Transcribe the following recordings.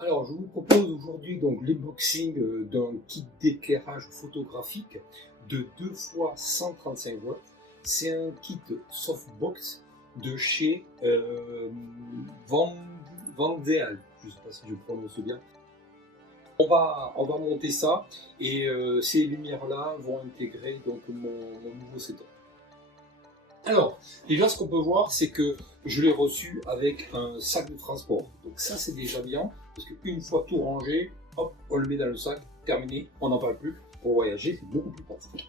Alors, je vous propose aujourd'hui donc l'unboxing d'un kit d'éclairage photographique de 2 fois 135 watts. C'est un kit softbox de chez Vandéal. Je ne sais pas si je prononce bien. On va monter ça et ces lumières-là vont intégrer donc mon nouveau setup. Alors, déjà ce qu'on peut voir, c'est que je l'ai reçu avec un sac de transport. Donc ça c'est déjà bien, parce qu'une fois tout rangé, hop, on le met dans le sac, terminé, on n'en parle plus. Pour voyager, c'est beaucoup plus pratique.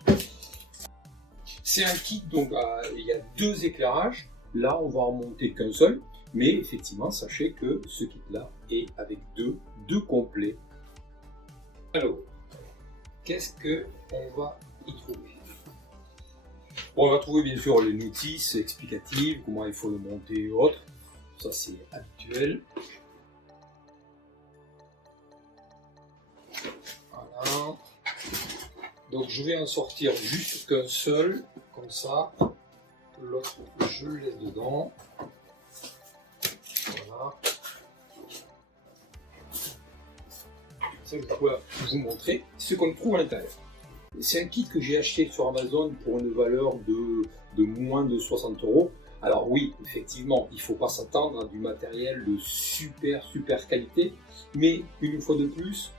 C'est un kit, donc il y a 2 éclairages. Là, on va en monter qu'un seul, mais effectivement, sachez que ce kit-là est avec deux complets. Alors, qu'est-ce qu'on va y trouver? Bon, on va trouver bien sûr les notices explicatives, comment il faut le monter et autres. Ça c'est habituel. Voilà. Donc je vais en sortir juste qu'un seul, comme ça. L'autre, je le laisse dedans. Voilà. Ça, je vais vous montrer ce qu'on trouve à l'intérieur. C'est un kit que j'ai acheté sur Amazon pour une valeur de moins de 60 €. Alors oui, effectivement, il ne faut pas s'attendre à du matériel de super qualité, mais une fois de plus,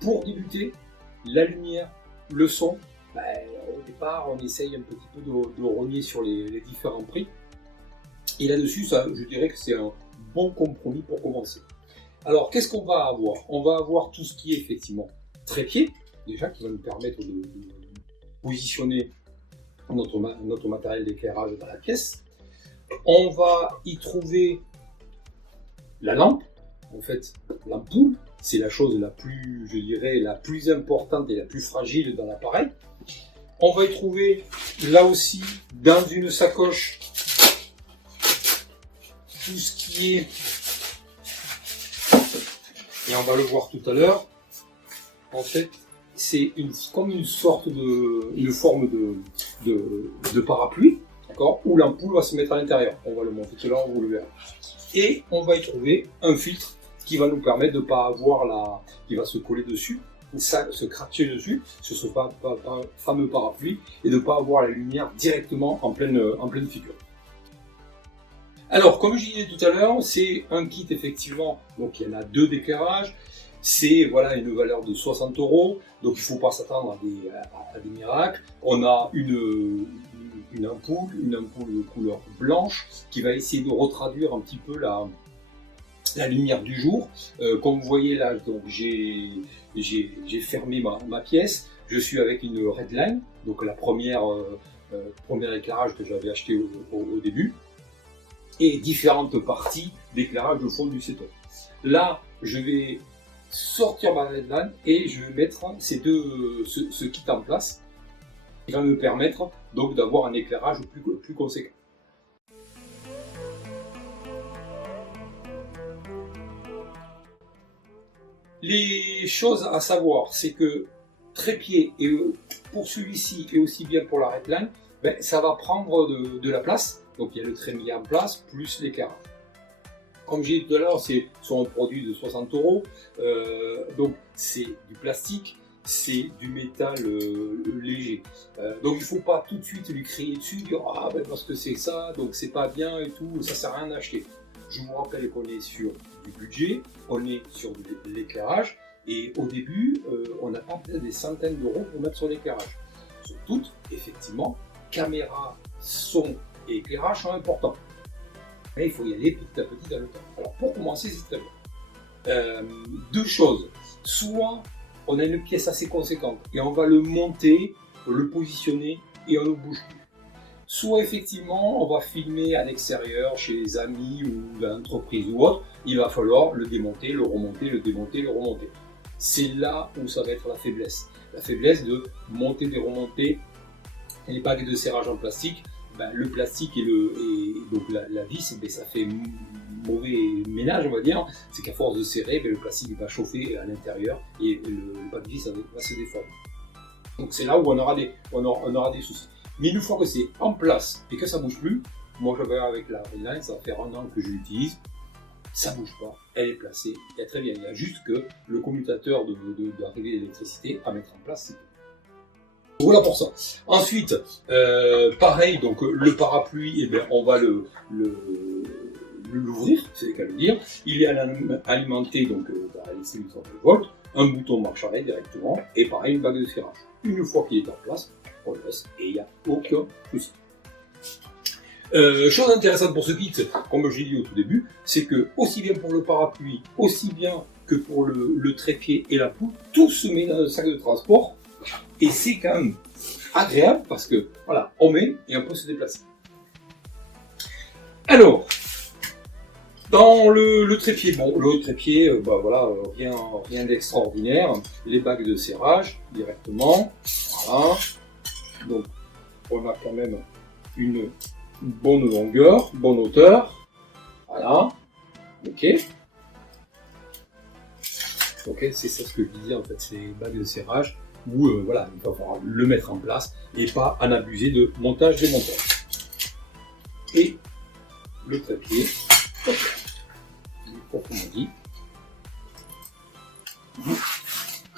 pour débuter, la lumière, le son, au départ, on essaye un petit peu de rogner sur les différents prix. Et là-dessus, je dirais que c'est un bon compromis pour commencer. Alors, qu'est-ce qu'on va avoir? On va avoir tout ce qui est effectivement trépied, déjà qui va nous permettre de positionner notre matériel d'éclairage dans la pièce. On va y trouver la lampe, en fait l'ampoule, c'est la chose la plus, je dirais, la plus importante et la plus fragile dans l'appareil. On va y trouver là aussi dans une sacoche tout ce qui est, et on va le voir tout à l'heure, en fait c'est comme une sorte une forme de parapluie, d'accord, où l'ampoule va se mettre à l'intérieur. On va le monter tout là, on vous le verra. Et on va y trouver un filtre qui va nous permettre de ne pas avoir qui va se coller dessus, se cracher dessus, sur ce fameux parapluie, et de ne pas avoir la lumière directement en pleine figure. Alors, comme je disais tout à l'heure, c'est un kit effectivement, donc il y en a 2 d'éclairage. C'est voilà, une valeur de 60 €, donc il ne faut pas s'attendre à des miracles. On a une ampoule de couleur blanche qui va essayer de retraduire un petit peu la lumière du jour. Comme vous voyez là, donc j'ai fermé ma pièce. Je suis avec une Redline, donc la premier éclairage que j'avais acheté au début, et différentes parties d'éclairage au fond du setup. Là, je vais sortir ma Redline et je vais mettre ce kit en place, qui va me permettre donc d'avoir un éclairage plus conséquent. Les choses à savoir, c'est que trépied, et pour celui-ci et aussi bien pour la Redline, ça va prendre de la place. Donc il y a le trépied en place plus l'éclairage. Comme j'ai dit tout à l'heure, c'est sur un produit de 60 €, donc c'est du plastique, c'est du métal léger. Donc il ne faut pas tout de suite lui crier dessus, dire ah parce que c'est ça, donc c'est pas bien et tout, ça sert à rien d'acheter. Je vous rappelle qu'on est sur du budget, on est sur de l'éclairage, et au début, on n'a pas peut-être des centaines d'euros pour mettre sur l'éclairage. Surtout, effectivement, caméra, son et éclairage sont importants. Mais il faut y aller petit à petit dans le temps. Alors pour commencer, c'est très bien. 2 choses. Soit on a une pièce assez conséquente et on va le monter, le positionner et on ne bouge plus. Soit effectivement on va filmer à l'extérieur chez les amis ou l'entreprise ou autre, il va falloir le démonter, le remonter, le démonter, le remonter. C'est là où ça va être la faiblesse. La faiblesse de monter, de remonter les bagues de serrage en plastique. Le plastique et donc la vis, ça fait mauvais ménage, on va dire. C'est qu'à force de serrer, le plastique va chauffer à l'intérieur et le bague de vis va se déformer. Donc c'est là où on aura des soucis. Mais une fois que c'est en place et que ça ne bouge plus, moi je vais avec la Redline, ça va faire 1 an que je l'utilise, ça ne bouge pas, elle est placée, il y a très bien. Il y a juste que le commutateur d'arrivée d'électricité à mettre en place, c'est tout. Voilà pour ça. Ensuite, pareil, donc le parapluie, eh bien, on va l'ouvrir, c'est le cas de le dire. Il est alimenté donc ici 800 volts, un bouton de marche arrêt directement, et pareil une bague de serrage. Une fois qu'il est en place, on le laisse et il n'y a aucun souci. Chose intéressante pour ce kit, comme j'ai dit au tout début, c'est que aussi bien pour le parapluie, aussi bien que pour le trépied et la poule, tout se met dans un sac de transport. Et c'est quand même agréable parce que voilà, on met et on peut se déplacer. Alors, dans le trépied, bon, le trépied, voilà, rien d'extraordinaire. Les bagues de serrage directement, voilà. Donc, on a quand même une bonne longueur, bonne hauteur, voilà. Ok. Ok, c'est ça ce que je disais en fait, ces bagues de serrage. Où voilà, il va falloir le mettre en place et pas en abuser de montage-démontage. Et le trépied, proprement dit.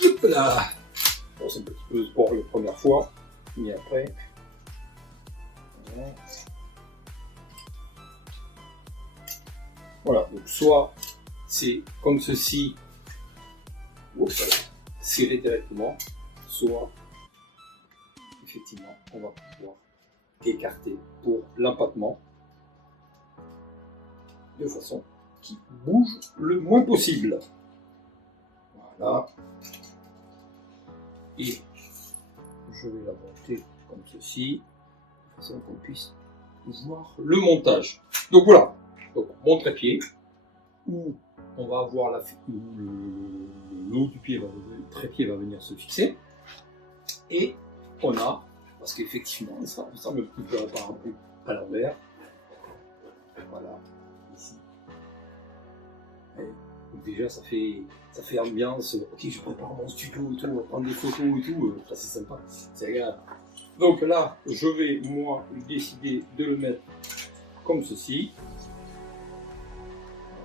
Hop là. Bon, c'est un petit peu sport la première fois, mais après. Voilà, donc soit c'est comme ceci, serré directement. Soit, effectivement, on va pouvoir écarter pour l'empattement de façon qui bouge le moins possible. Voilà. Et je vais la monter comme ceci, de façon qu'on puisse voir le montage. Donc voilà, donc mon trépied, où on va avoir le haut du pied, le trépied va venir se fixer. Et on a, parce qu'effectivement, ça ressemble un petit peu à l'envers. Voilà, ici. Et donc déjà, ça fait ambiance. Ok, je prépare mon studio et tout, on va prendre des photos et tout. Ça, c'est sympa, c'est agréable. Donc là, je vais, moi, décider de le mettre comme ceci.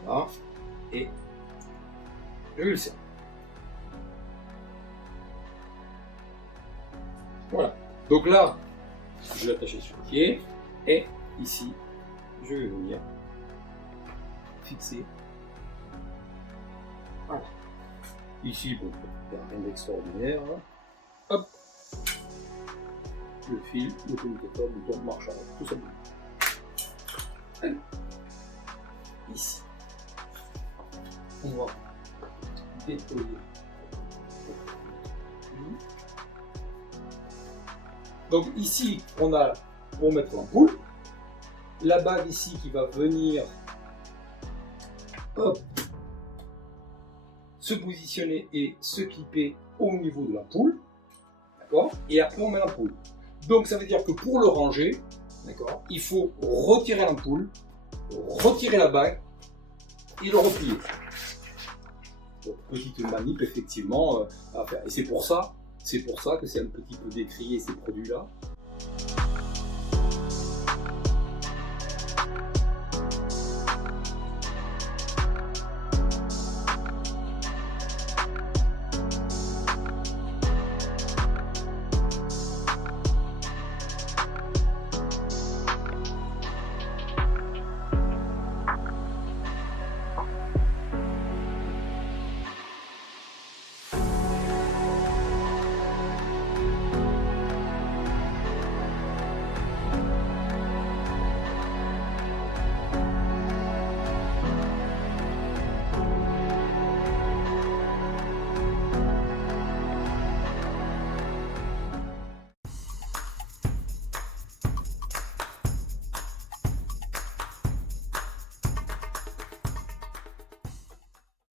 Voilà. Et je vais le serrer. Voilà. Donc là, je vais l'attacher sur le pied. Et ici, je vais venir fixer. Voilà. Ici, bon, il n'y a rien d'extraordinaire. Hop. Le fil, le commutateur, le bouton de marche arrière, tout simplement. Allez. Ici. On va déployer. Donc ici, on a pour mettre l'ampoule, la bague ici qui va venir se positionner et se clipper au niveau de l'ampoule, d'accord? Et après on met l'ampoule. Donc ça veut dire que pour le ranger, d'accord, il faut retirer l'ampoule, retirer la bague et le replier. Donc, petite manip effectivement à faire. Et c'est pour ça que c'est un petit peu décrié ces produits-là.